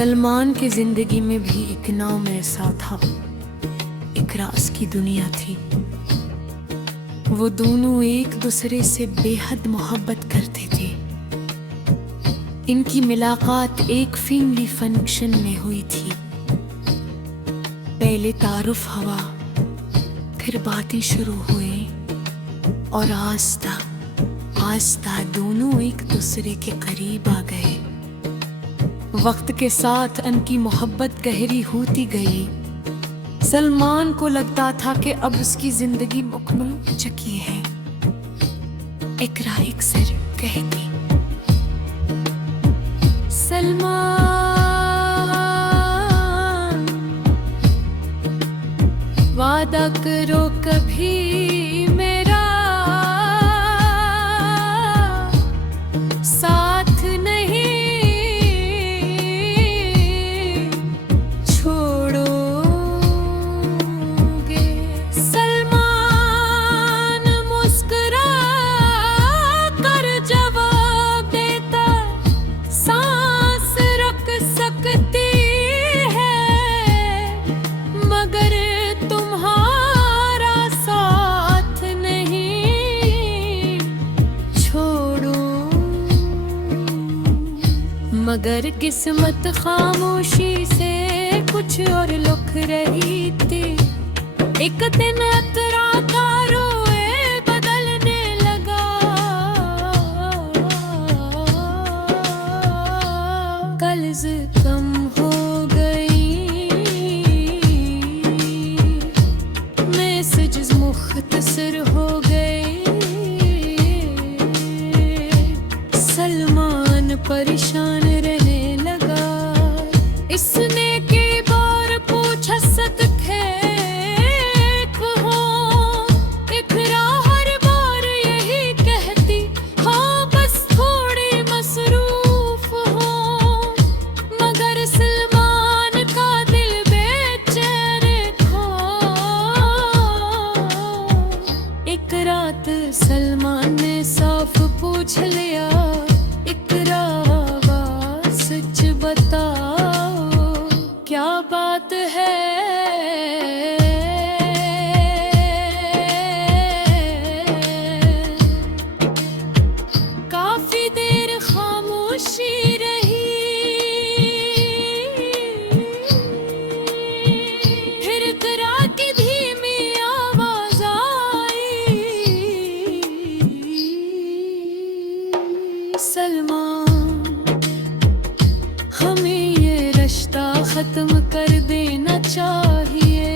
सलमान की जिंदगी में भी एक नाम ऐसा था, एक राज की दुनिया थी। वो दोनों एक दूसरे से बेहद मोहब्बत करते थे। इनकी मुलाकात एक फैमिली फंक्शन में हुई थी। पहले तारुफ हुआ, फिर बातें शुरू हुई और आस्ता आस्ता दोनों एक दूसरे के करीब आ गए। वक्त के साथ उनकी मोहब्बत गहरी होती गई। सलमान को लगता था कि अब उसकी जिंदगी मुकम्मल हो चुकी है। इकरा अक्सर कहती, सलमान वादा करो कभी मेरा साथ नहीं मगर किस्मत खामोशी से कुछ और लुक रही थी। एक दिन अतरा का रोए बदलने लगा। कल्ज़ कम हो गई, मैसेज मुख्तसर हो गए। सलमान परेशान इसने कई बार पूछा सदके हो। इकरा हर बार यही कहती, हाँ बस थोड़ी मसरूफ हो। मगर सलमान का दिल बेचैन था। एक रात सलमान ने साफ पूछ लिया, इकरा सच बता क्या बात है। काफी देर खामोशी रही, फिर इकरा की धीमी आवाज आई, सलमान हमें ये रिश्ता खत्म कर देना चाहिए।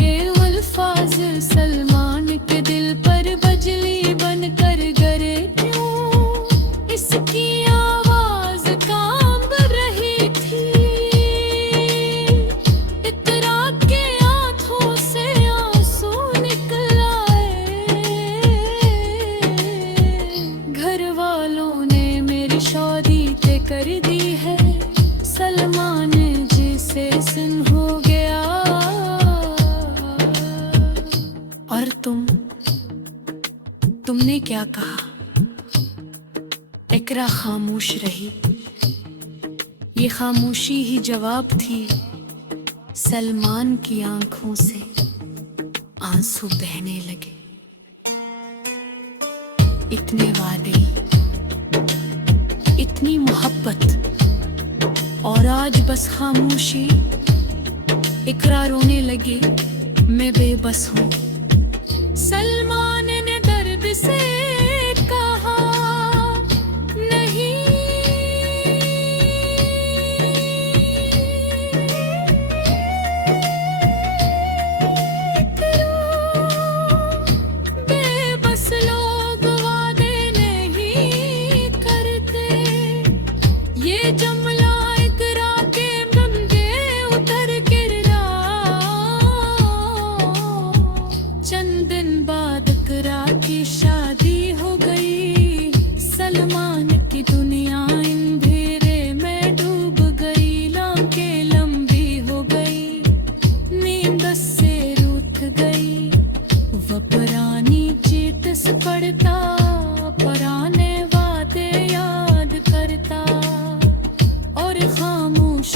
ये अल्फाज सलमान के दिल पर बजली बनकर गिरे क्यों। इसकी आवाज कांप रही थी। इकरा के आंखों से आंसू निकल आए। घर वालों ने मेरी शादी तय कर दी है। सलमान जिसे सुन हो गया। और तुमने क्या कहा? इकरा खामोश रही। ये खामोशी ही जवाब थी। सलमान की आंखों से आंसू बहने लगे। इतने वादे, इतनी मोहब्बत और आज बस खामोशी। इकरा रोने लगी, मैं बेबस हूँ। सलमान ने दर्द से कहा, नहीं बेबस लोग वादे नहीं करते। ये जुमला की शादी हो गई। सलमान की दुनिया अंधेरे में डूब गई। लांखें लंबी हो गई, नींद से रूठ गई। वह पुरानी चीत से पड़ता, पुराने वादे याद करता और खामोश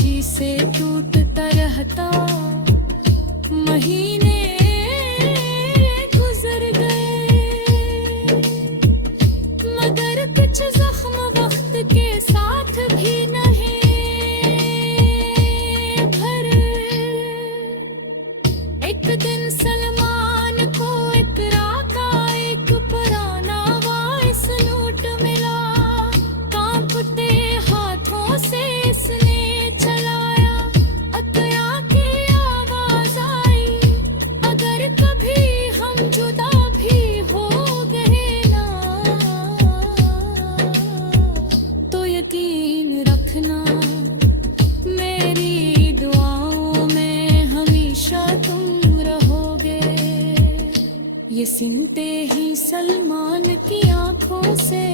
ही सलमान की आंखों से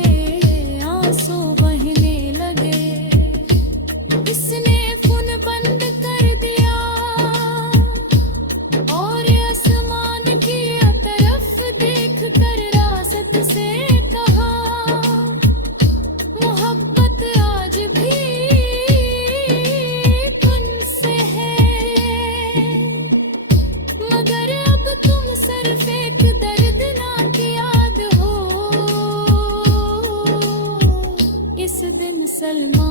आंसू बहने लगे। इसने फोन बंद कर दिया और आसमान की तरफ देख कर रासत से कहा, मोहब्बत आज भी तुमसे है, मगर अब तुम सिर्फ एक दर्दनाक याद हो। इस दिन सलमान